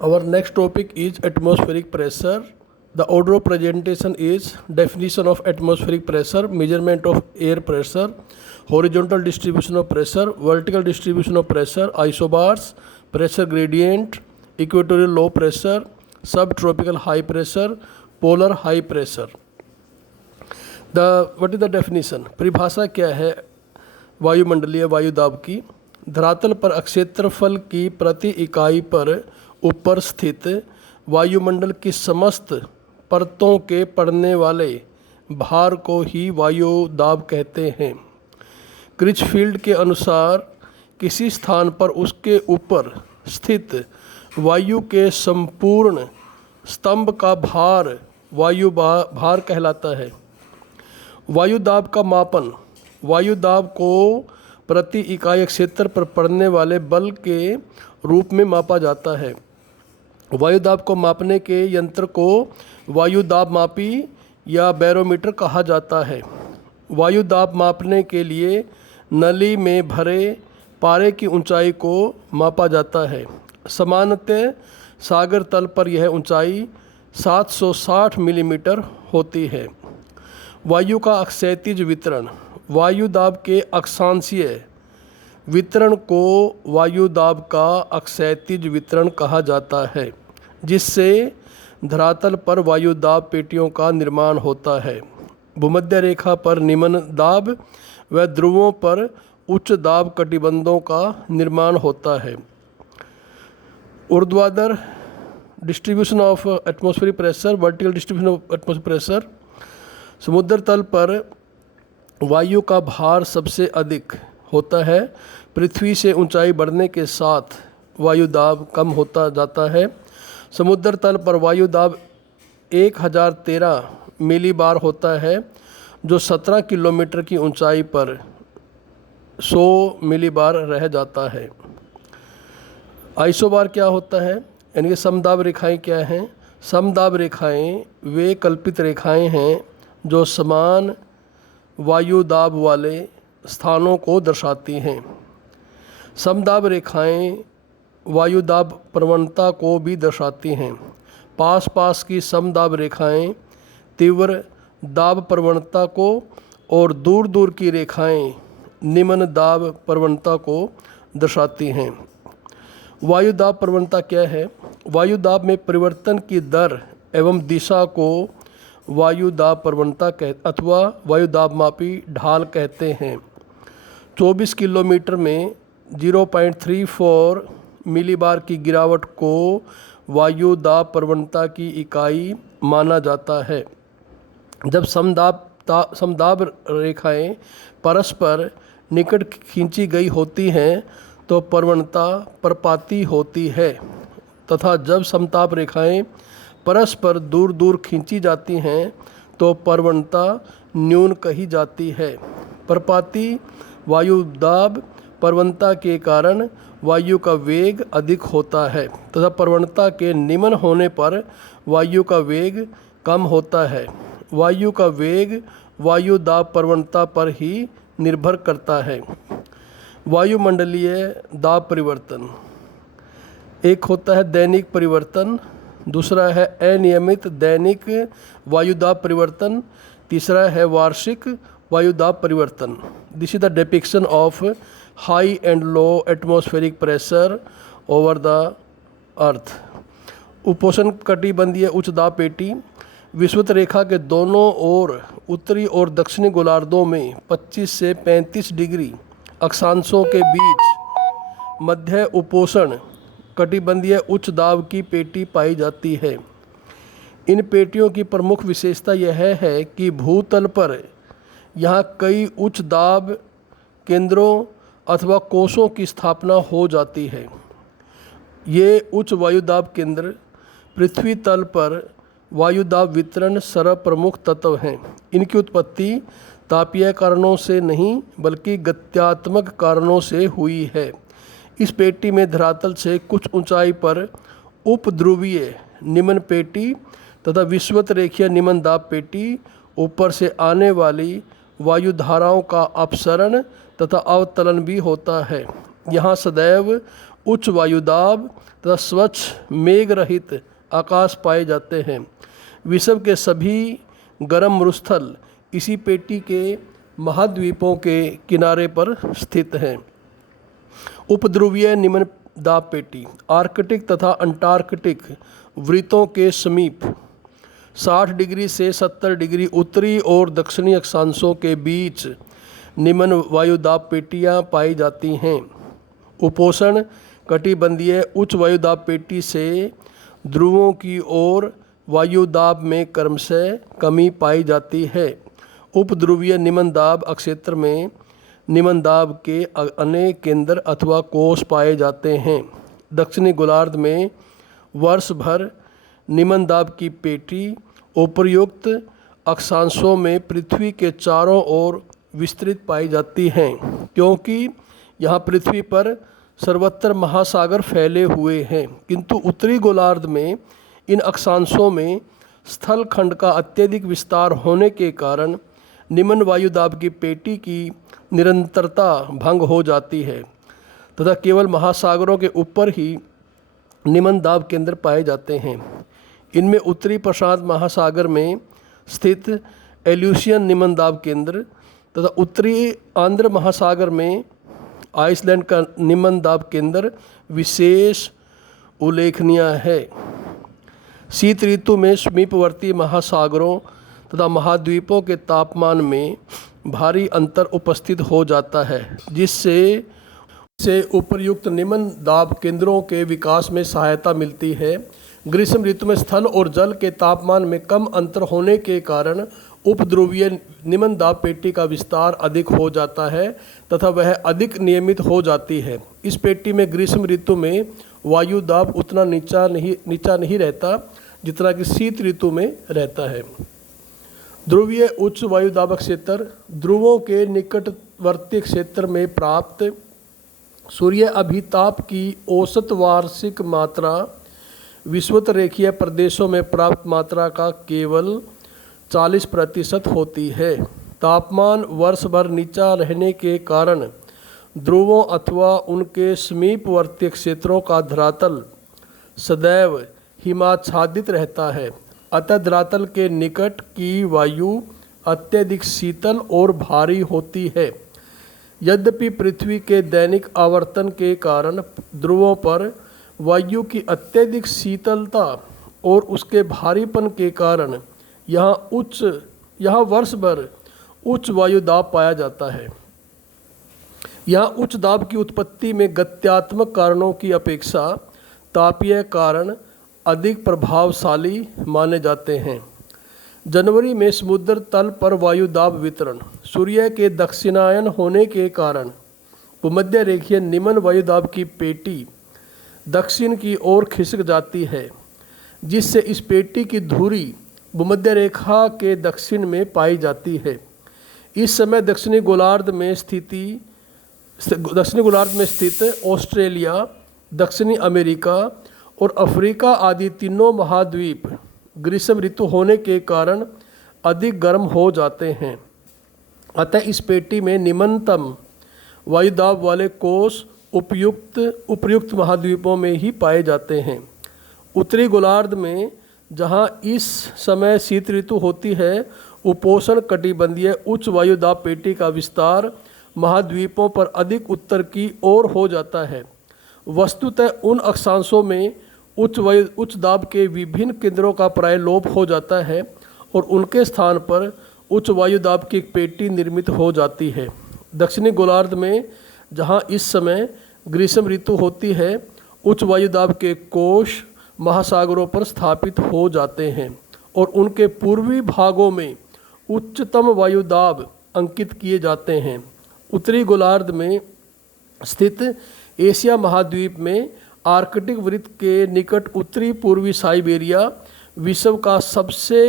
Our next topic is atmospheric pressure. The order of presentation is definition of atmospheric pressure, measurement of air pressure, horizontal distribution of pressure, vertical distribution of pressure, isobars, pressure gradient, equatorial low pressure, subtropical high pressure, polar high pressure. What is the definition? परिभाषा क्या है वायुमंडलीय वायुदाब की? धरातल पर अक्षेत्रफल की प्रति इकाई पर ऊपर स्थित वायुमंडल की समस्त परतों के पड़ने वाले भार को ही वायुदाब कहते हैं। क्रिचफील्ड के अनुसार किसी स्थान पर उसके ऊपर स्थित वायु के संपूर्ण स्तंभ का भार भार कहलाता है। वायुदाब का मापन वायुदाब को प्रति इकाई क्षेत्र पर पड़ने वाले बल के रूप में मापा जाता है। वायुदाब को मापने के यंत्र को वायुदाब मापी या बैरोमीटर कहा जाता है। वायुदाब मापने के लिए नली में भरे पारे की ऊंचाई को मापा जाता है। सामान्यतः सागर तल पर यह ऊंचाई 760 मिलीमीटर होती है। वायु का अक्षैतिज वितरण वायुदाब के अक्षांशीय वितरण को वायुदाब का अक्षैतिज वितरण कहा जाता है, जिससे धरातल पर वायुदाब पेटियों का निर्माण होता है। भूमध्य रेखा पर निम्न दाब व ध्रुवों पर उच्च दाब कटिबंधों का निर्माण होता है। ऊर्ध्वाधर distribution of atmospheric pressure, vertical distribution of atmospheric pressure. समुद्र तल पर वायु का भार सबसे अधिक होता है। पृथ्वी से ऊंचाई बढ़ने के साथ वायुदाब कम होता जाता है। समुद्र तल पर वायुदाब 1013 मिलीबार होता है, जो 17 किलोमीटर की ऊंचाई पर 100 मिलीबार रह जाता है। आइसोबार क्या होता है? यानी कि समदाब रेखाएं क्या हैं? समदाब रेखाएं वे कल्पित रेखाएं हैं जो समान वायुदाब वाले स्थानों को दर्शाती हैं। समदाब रेखाएं वायुदाब प्रवणता को भी दर्शाती हैं। पास पास की समदाब रेखाएं तीव्र दाब प्रवणता को और दूर दूर की रेखाएं निम्न दाब प्रवणता को दर्शाती हैं। वायुदाब प्रवणता क्या है? वायुदाब में परिवर्तन की दर एवं दिशा को वायुदाब प्रवणता अथवा वायुदाब मापी ढाल कहते हैं। 24 किलोमीटर में 0.34 मिलीबार की गिरावट को वायुदाब प्रवणता की इकाई माना जाता है। जब समदाब रेखाएं परस्पर निकट खींची गई होती हैं तो प्रवणता परपाती होती है, तथा जब समताप रेखाएं परस्पर दूर दूर खींची जाती हैं तो प्रवणता न्यून कही जाती है। परपाती वायुदाब प्रवणता के कारण वायु का वेग अधिक होता है तथा प्रवणता के निम्न होने पर वायु का वेग कम होता है। वायु का वेग वायुदाब प्रवणता पर ही निर्भर करता है। वायुमंडलीय दाब परिवर्तन, एक होता है दैनिक परिवर्तन, दूसरा है अनियमित दैनिक वायुदाब परिवर्तन, तीसरा है वार्षिक वायुदाब परिवर्तन। This is the depiction of high and low atmospheric pressure over the earth. उपोष्ण कटिबंधीय उच्च दाब पेटी विषुवत रेखा के दोनों ओर उत्तरी और दक्षिणी गोलार्धों में 25 से 35 डिग्री अक्षांशों के बीच मध्य उपोष्ण कटिबंधीय उच्च दाब की पेटी पाई जाती है। इन पेटियों की प्रमुख विशेषता यह है कि भूतल पर यहाँ कई उच्च दाब केंद्रों अथवा कोषों की स्थापना हो जाती है। ये उच्च वायुदाब केंद्र पृथ्वी तल पर वायुदाब वितरण सर्वप्रमुख तत्व हैं। इनकी उत्पत्ति तापीय कारणों से नहीं बल्कि गत्यात्मक कारणों से हुई है। इस पेटी में धरातल से कुछ ऊंचाई पर उपध्रुवीय निम्न पेटी तथा विषुवत रेखीय निम्न दाब पेटी, ऊपर से आने वाली वायुधाराओं का अपसरण तथा अवतलन भी होता है। यहाँ सदैव उच्च वायुदाब तथा स्वच्छ मेघ रहित आकाश पाए जाते हैं। विश्व के सभी गर्म मरुस्थल इसी पेटी के महाद्वीपों के किनारे पर स्थित हैं। उपध्रुवीय निम्न दाब पेटी आर्कटिक तथा अंटार्कटिक वृत्तों के समीप 60 डिग्री से 70 डिग्री उत्तरी और दक्षिणी अक्षांशों के बीच निम्न वायुदाब पेटियाँ पाई जाती हैं। उपोष्ण कटिबंधीय उच्च वायुदाब पेटी से ध्रुवों की ओर वायुदाब में क्रमशः कमी पाई जाती है। उपध्रुवीय निम्न दाब क्षेत्र में निम्न दाब के अनेक केंद्र अथवा कोष पाए जाते हैं। दक्षिणी गोलार्ध में वर्ष भर निम्न दाब की पेटी उपर्युक्त अक्षांशों में पृथ्वी के चारों ओर विस्तृत पाई जाती हैं, क्योंकि यहाँ पृथ्वी पर सर्वत्र महासागर फैले हुए हैं। किंतु उत्तरी गोलार्ध में इन अक्षांशों में स्थल खंड का अत्यधिक विस्तार होने के कारण निम्न वायुदाब की पेटी की निरंतरता भंग हो जाती है तथा केवल महासागरों के ऊपर ही निम्न दाब केंद्र पाए जाते हैं। इनमें उत्तरी प्रशांत महासागर में स्थित एल्यूशियन निम्न दाब केंद्र तथा उत्तरी आंध्र महासागर में आइसलैंड का निम्न दाब केंद्र विशेष उल्लेखनीय है। शीत ऋतु में समीपवर्ती महासागरों तथा महाद्वीपों के तापमान में भारी अंतर उपस्थित हो जाता है, जिससे उपर्युक्त निम्न दाब केंद्रों के विकास में सहायता मिलती है। ग्रीष्म ऋतु में स्थल और जल के तापमान में कम अंतर होने के कारण उपध्रुवीय निम्न दाब पेटी का विस्तार अधिक हो जाता है तथा वह अधिक नियमित हो जाती है। इस पेटी में ग्रीष्म ऋतु में वायु दाब उतना नीचा नहीं रहता जितना कि शीत ऋतु में रहता है। ध्रुवीय उच्च वायु दाब क्षेत्र ध्रुवों के निकटवर्ती क्षेत्र में प्राप्त सूर्य अभिताप की औसत वार्षिक मात्रा विषुवत रेखीय प्रदेशों में प्राप्त मात्रा का केवल 40% होती है। तापमान वर्ष भर नीचा रहने के कारण ध्रुवों अथवा उनके समीपवर्ती क्षेत्रों का धरातल सदैव हिमाच्छादित रहता है। अतः धरातल के निकट की वायु अत्यधिक शीतल और भारी होती है। यद्यपि पृथ्वी के दैनिक आवर्तन के कारण ध्रुवों पर वायु की अत्यधिक शीतलता और उसके भारीपन के कारण यहाँ वर्ष भर उच्च वायु दाब पाया जाता है। यहाँ उच्च दाब की उत्पत्ति में गत्यात्मक कारणों की अपेक्षा तापीय कारण अधिक प्रभावशाली माने जाते हैं। जनवरी में समुद्र तल पर वायु दाब वितरण सूर्य के दक्षिणायन होने के कारण भूमध्य रेखीय निम्न वायु दाब की पेटी दक्षिण की ओर खिसक जाती है, जिससे इस पेटी की धुरी भूमध्य रेखा के दक्षिण में पाई जाती है। इस समय दक्षिणी गोलार्ध में स्थित ऑस्ट्रेलिया, दक्षिणी अमेरिका और अफ्रीका आदि तीनों महाद्वीप ग्रीष्म ऋतु होने के कारण अधिक गर्म हो जाते हैं। अतः इस पेटी में निम्नतम वायुदाब वाले कोष उपयुक्त महाद्वीपों में ही पाए जाते हैं। उत्तरी गोलार्ध में जहाँ इस समय शीत ऋतु होती है, उपोष्ण कटिबंधीय उच्च वायुदाब पेटी का विस्तार महाद्वीपों पर अधिक उत्तर की ओर हो जाता है। वस्तुतः उन अक्षांशों में उच्च दाब के विभिन्न केंद्रों का प्राय लोप हो जाता है और उनके स्थान पर उच्च वायु दाब की एक पेटी निर्मित हो जाती है। दक्षिणी गोलार्ध में जहाँ इस समय ग्रीष्म ऋतु होती है, उच्च वायु दाब के कोष महासागरों पर स्थापित हो जाते हैं और उनके पूर्वी भागों में उच्चतम वायु दाब अंकित किए जाते हैं। उत्तरी गोलार्ध में स्थित एशिया महाद्वीप में आर्कटिक वृत्त के निकट उत्तरी पूर्वी साइबेरिया विश्व का सबसे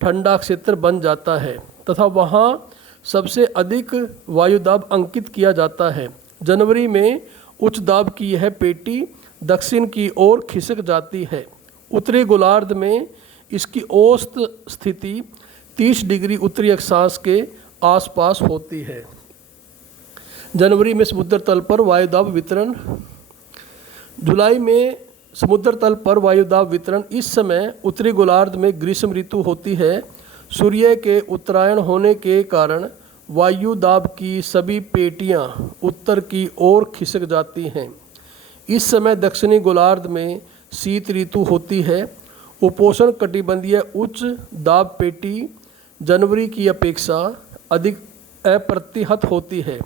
ठंडा क्षेत्र बन जाता है तथा वहाँ सबसे अधिक वायुदाब अंकित किया जाता है। जनवरी में उच्च दाब की यह पेटी दक्षिण की ओर खिसक जाती है। उत्तरी गोलार्ध में इसकी औसत स्थिति 30 डिग्री उत्तरी अक्षांश के आसपास होती है। जनवरी में समुद्र तल पर वायुदाब वितरण जुलाई में समुद्र तल पर वायुदाब वितरण। इस समय उत्तरी गोलार्ध में ग्रीष्म ऋतु होती है। सूर्य के उत्तरायण होने के कारण वायुदाब की सभी पेटियां उत्तर की ओर खिसक जाती हैं। इस समय दक्षिणी गोलार्ध में शीत ऋतु होती है। उपोष्ण कटिबंधीय उच्च दाब पेटी जनवरी की अपेक्षा अधिक अप्रतिहत होती है।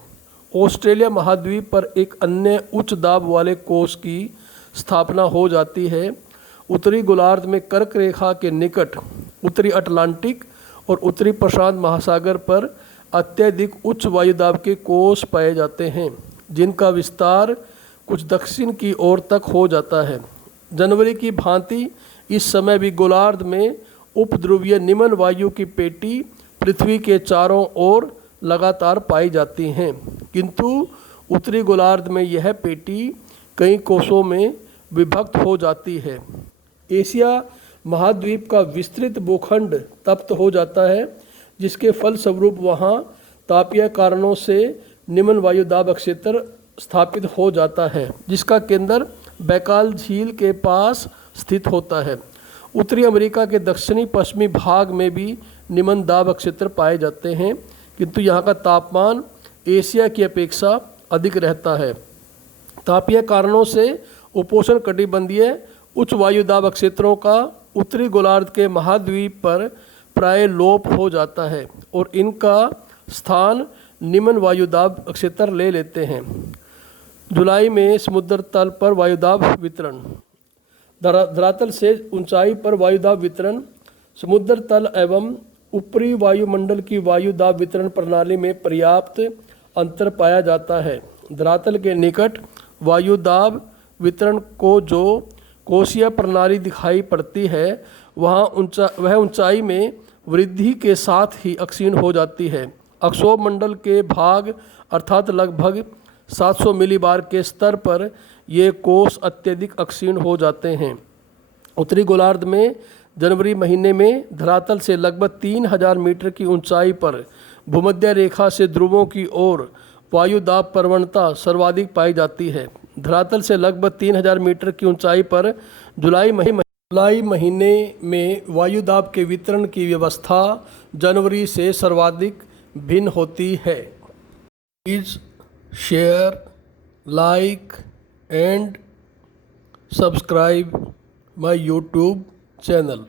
ऑस्ट्रेलिया महाद्वीप पर एक अन्य उच्च दाब वाले कोष की स्थापना हो जाती है। उत्तरी गोलार्ध में कर्क रेखा के निकट उत्तरी अटलांटिक और उत्तरी प्रशांत महासागर पर अत्यधिक उच्च वायुदाब के कोष पाए जाते हैं, जिनका विस्तार कुछ दक्षिण की ओर तक हो जाता है। जनवरी की भांति इस समय भी गोलार्ध में उपध्रुवीय निम्न वायु की पेटी पृथ्वी के चारों ओर लगातार पाई जाती हैं, किंतु उत्तरी गोलार्ध में यह पेटी कई कोषों में विभक्त हो जाती है। एशिया महाद्वीप का विस्तृत भूखंड तप्त हो जाता है, जिसके फलस्वरूप वहाँ तापीय कारणों से निम्न वायुदाब क्षेत्र स्थापित हो जाता है, जिसका केंद्र बैकाल झील के पास स्थित होता है। उत्तरी अमेरिका के दक्षिणी पश्चिमी भाग में भी निम्न दाब क्षेत्र पाए जाते हैं, किंतु यहाँ का तापमान एशिया की अपेक्षा अधिक रहता है। तापीय कारणों से उपोष्ण कटिबंधीय उच्च वायुदाब क्षेत्रों का उत्तरी गोलार्ध के महाद्वीप पर प्राय लोप हो जाता है और इनका स्थान निम्न वायुदाब क्षेत्र ले लेते हैं। जुलाई में समुद्र तल पर वायुदाब वितरण। धरातल से ऊंचाई पर वायुदाब वितरण। समुद्र तल एवं ऊपरी वायुमंडल की वायुदाब वितरण प्रणाली में पर्याप्त अंतर पाया जाता है। धरातल के निकट वायुदाब वितरण को जो कोशीय प्रणाली दिखाई पड़ती है वह ऊंचाई में वृद्धि के साथ ही अक्षीण हो जाती है। अक्षोभमंडल के भाग अर्थात लगभग 700 मिलीबार के स्तर पर ये कोष अत्यधिक अक्षीण हो जाते हैं। उत्तरी गोलार्ध में जनवरी महीने में धरातल से लगभग 3000 मीटर की ऊंचाई पर भूमध्य रेखा से ध्रुवों की ओर वायुदाब प्रवणता सर्वाधिक पाई जाती है। धरातल से लगभग 3000 मीटर की ऊंचाई पर जुलाई महीने में वायुदाब के वितरण की व्यवस्था जनवरी से सर्वाधिक भिन्न होती है। Please share, like and subscribe my YouTube channel.